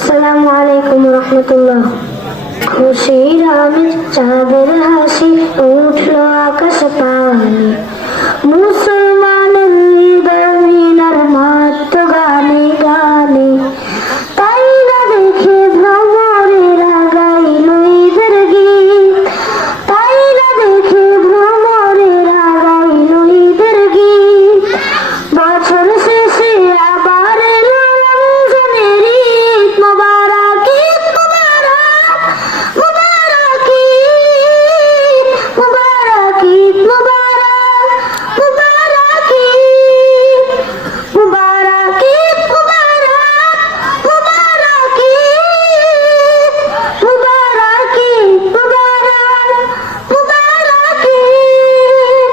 আসসালামু আলাইকুম রহমতুল্লাহ। খুশির আমেজ চাঁদের হাসি উঠলো আকাশ পানে, মুসলমানের হৃদয় মিনার মাত্র গানে গানে। তাই না দেখে ভ্রমরেরা গাইল ঈদের গীত, তাই না দেখে ভ্রমরেরা গাইল ঈদের গীত। বছর শেষে আবার এলো রমজানের ঈদ, মুবারক ঈদ মুবারক, মুবারক ঈদ, মুবারক ঈদ মুবারক, মুবারক ঈদ, মুবারক ঈদ মুবারক, মুবারক ঈদ, মুবারক ঈদ মুবারক, মুবারক ঈদ।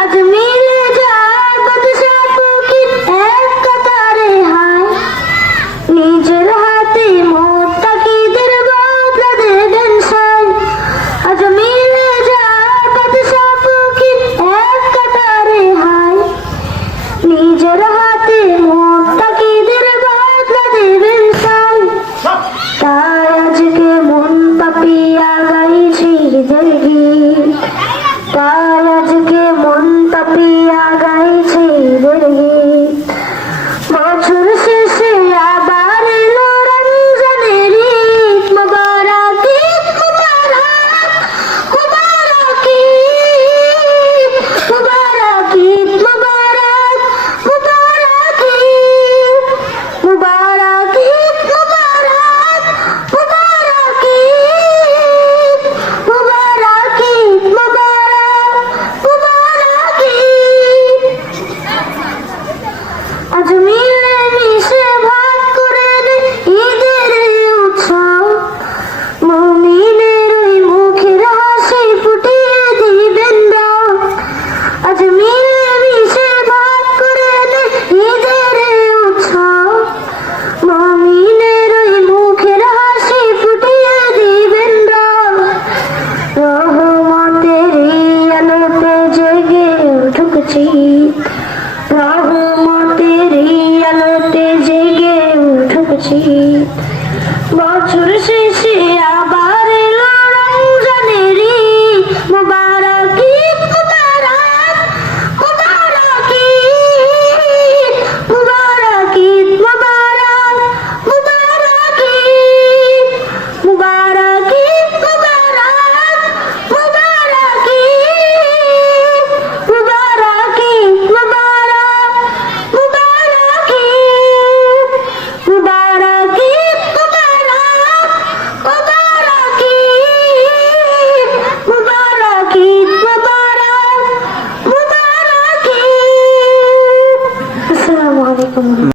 আজ মিলে যায় বাদশা ফকির এক কাতারে হায়, নিজের হাতে মোত্তাকিদের বদলা দেবেন সায়। আজ মিলে যায় বাদশা ফকির এক কাতারে হায়, নিজের হাতে মোত্তাকিদের বদলা দেবেন সায়। তাই আজকে মন পাপিয়া গাইছি ঈদের গীত, তাই আজকে মন পাপিয়া গাইছে ঈদের গীত। বছর শেষে আবার এলো রমজানের ঈদ, মুবারক ঈদ মুবারক, মুবারক ঈদ, মুবারক ঈদ মুবারক, মুবারক ঈদ, মুবারক ঈদ মুবারক, মুবারক ঈদ, মুবারক ঈদ মুবারক, মুবারক ঈদ। আজ মিলে মিশে ভাগ করে নে ঈদের উৎসব, মুমিনের ওই মুখের হাসি ফুটিয়ে দিবেন রব। আজ মিলে মিশে ভাগ করে নে ঈদের উৎসব, মুমিনের ওই মুখের হাসি ফুটিয়ে দিবেন রব। রহমতের আলোতে জেগে উঠুক চিত, রহমতের আলোতে জেগে উঠুক চিত। বছর শেষে আবার এলো রমজানের ঈদ, মুবারক ঈদ মুবারক, মুবারক ঈদ, মুবারক ঈদ মুবারক, মুবারক ঈদ, মুবারক ঈদ মুবারক, মুবারক ঈদ, মুবারক ঈদ মুবারক, মুবারক ঈদ, মুবারক ঈদ মুবারক, মুবারক ঈদ, মুবারক ঈদ মুবারক, মুবারক ঈদ। আসসালামু আলাইকুম।